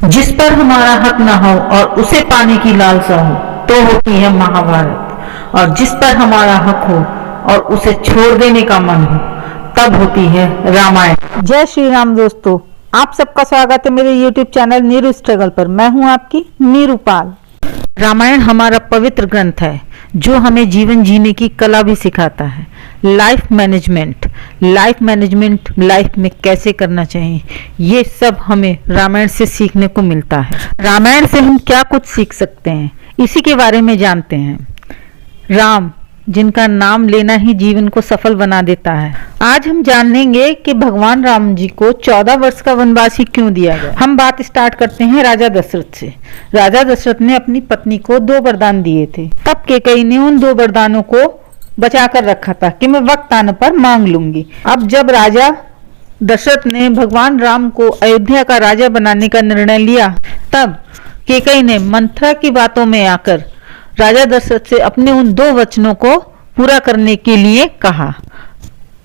जिस पर हमारा हक न हो और उसे पाने की लालसा हो तो होती है महाभारत, और जिस पर हमारा हक हो और उसे छोड़ देने का मन हो तब होती है रामायण। जय श्री राम दोस्तों, आप सबका स्वागत है मेरे YouTube चैनल नीरू स्ट्रगल पर। मैं हूं आपकी नीरूपाल। रामायण हमारा पवित्र ग्रंथ है जो हमें जीवन जीने की कला भी सिखाता है। लाइफ मैनेजमेंट लाइफ में कैसे करना चाहिए, ये सब हमें रामायण से सीखने को मिलता है। रामायण से हम क्या कुछ सीख सकते हैं, इसी के बारे में जानते हैं। राम, जिनका नाम लेना ही जीवन को सफल बना देता है। आज हम जानेंगे कि भगवान राम जी को 14 वर्ष का वनवास ही क्यों दिया गया। हम बात स्टार्ट करते हैं राजा दशरथ से। राजा दशरथ ने अपनी पत्नी को 2 वरदान दिए थे। तब कैकेयी ने उन 2 वरदानों को बचा कर रखा था कि मैं वक्त आने पर मांग लूंगी। अब जब राजा दशरथ ने भगवान राम को अयोध्या का राजा बनाने का निर्णय लिया, तब कैकेयी ने मंथरा की बातों में आकर राजा दशरथ से अपने उन 2 वचनों को पूरा करने के लिए कहा।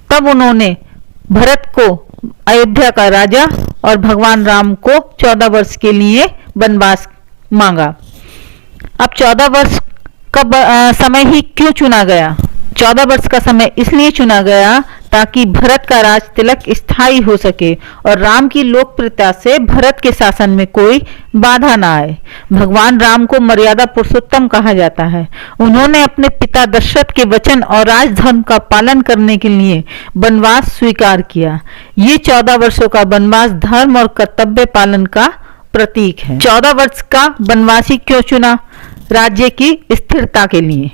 तब उन्होंने भरत को अयोध्या का राजा और भगवान राम को 14 वर्ष के लिए वनवास मांगा। अब 14 वर्ष का समय ही क्यों चुना गया? 14 वर्ष का समय इसलिए चुना गया ताकि भरत का राज तिलक स्थायी हो सके और राम की लोकप्रियता से भरत के शासन में कोई बाधा ना आए। भगवान राम को मर्यादा पुरुषोत्तम कहा जाता है। उन्होंने अपने पिता दशरथ के वचन और राजधर्म का पालन करने के लिए वनवास स्वीकार किया। ये 14 वर्षों का वनवास धर्म और कर्तव्य पालन का प्रतीक है। 14 वर्ष का वनवासी क्यों चुना? राज्य की स्थिरता के लिए।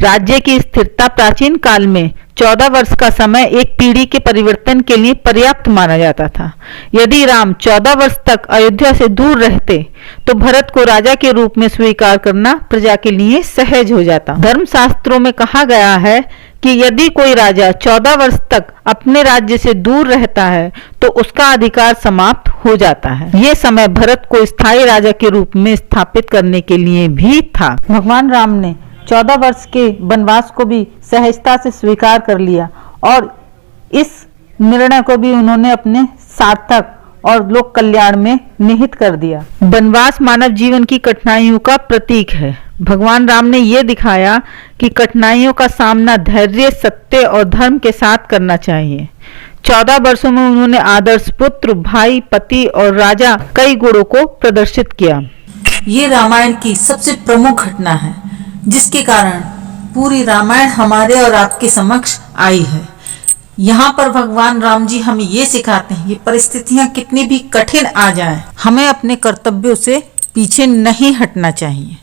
राज्य की स्थिरता प्राचीन काल में 14 वर्ष का समय एक पीढ़ी के परिवर्तन के लिए पर्याप्त माना जाता था। यदि राम 14 वर्ष तक अयोध्या से दूर रहते तो भरत को राजा के रूप में स्वीकार करना प्रजा के लिए सहज हो जाता। धर्मशास्त्रों में कहा गया है कि यदि कोई राजा 14 वर्ष तक अपने राज्य से दूर रहता है तो उसका अधिकार समाप्त हो जाता है। ये समय भरत को स्थायी राजा के रूप में स्थापित करने के लिए भी था। भगवान राम ने 14 वर्ष के वनवास को भी सहजता से स्वीकार कर लिया और इस निर्णय को भी उन्होंने अपने सार्थक और लोक कल्याण में निहित कर दिया। वनवास मानव जीवन की कठिनाइयों का प्रतीक है। भगवान राम ने ये दिखाया कि कठिनाइयों का सामना धैर्य, सत्य और धर्म के साथ करना चाहिए। 14 वर्षों में उन्होंने आदर्श पुत्र, भाई, पति और राजा कई गुणों को प्रदर्शित किया। ये रामायण की सबसे प्रमुख घटना है जिसके कारण पूरी रामायण हमारे और आपके समक्ष आई है। यहाँ पर भगवान राम जी हमें ये सिखाते हैं कि परिस्थितियां कितनी भी कठिन आ जाएं, हमें अपने कर्तव्यों से पीछे नहीं हटना चाहिए।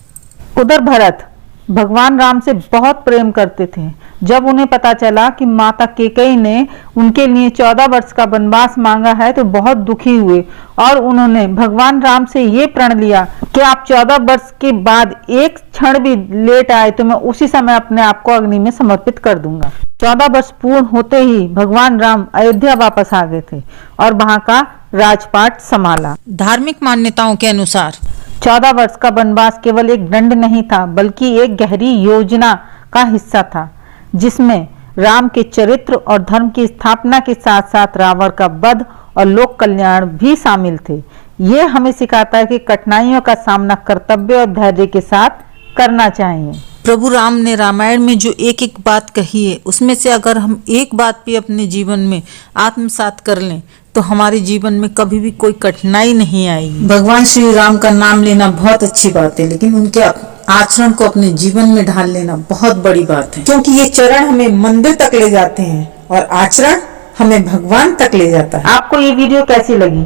उधर भरत भगवान राम से बहुत प्रेम करते थे। जब उन्हें पता चला कि माता कैकेयी ने उनके लिए 14 वर्ष का वनवास मांगा है तो बहुत दुखी हुए और उन्होंने भगवान राम से ये प्रण लिया कि आप 14 वर्ष के बाद एक क्षण भी लेट आए तो मैं उसी समय अपने आप को अग्नि में समर्पित कर दूंगा। 14 वर्ष पूर्ण होते ही भगवान राम अयोध्या वापस आ गए थे और वहां का राजपाट संभाला। धार्मिक मान्यताओं के अनुसार 14 वर्ष का वनवास केवल एक दंड नहीं था बल्कि एक गहरी योजना का हिस्सा था जिसमें राम के चरित्र और धर्म की स्थापना के साथ साथ रावण का वध और लोक कल्याण भी शामिल थे। ये हमें सिखाता है कि कठिनाइयों का सामना कर्तव्य और धैर्य के साथ करना चाहिए। प्रभु राम ने रामायण में जो एक एक बात कही है उसमें से अगर हम एक बात भी अपने जीवन में आत्मसात कर लें तो हमारे जीवन में कभी भी कोई कठिनाई नहीं आएगी। भगवान श्री राम का नाम लेना बहुत अच्छी बात है, लेकिन उनके आचरण को अपने जीवन में ढाल लेना बहुत बड़ी बात है, क्योंकि ये चरण हमें मंदिर तक ले जाते हैं और आचरण हमें भगवान तक ले जाता है। आपको ये वीडियो कैसी लगी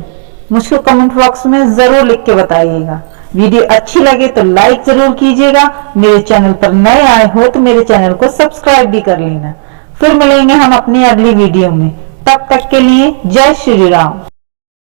मुझको कमेंट बॉक्स में जरूर लिख के बताइएगा। वीडियो अच्छी लगे तो लाइक जरूर कीजिएगा। मेरे चैनल पर नए आए हो तो मेरे चैनल को सब्सक्राइब भी कर लेना। फिर मिलेंगे हम अपनी अगली वीडियो में। तब तक के लिए जय श्री राम।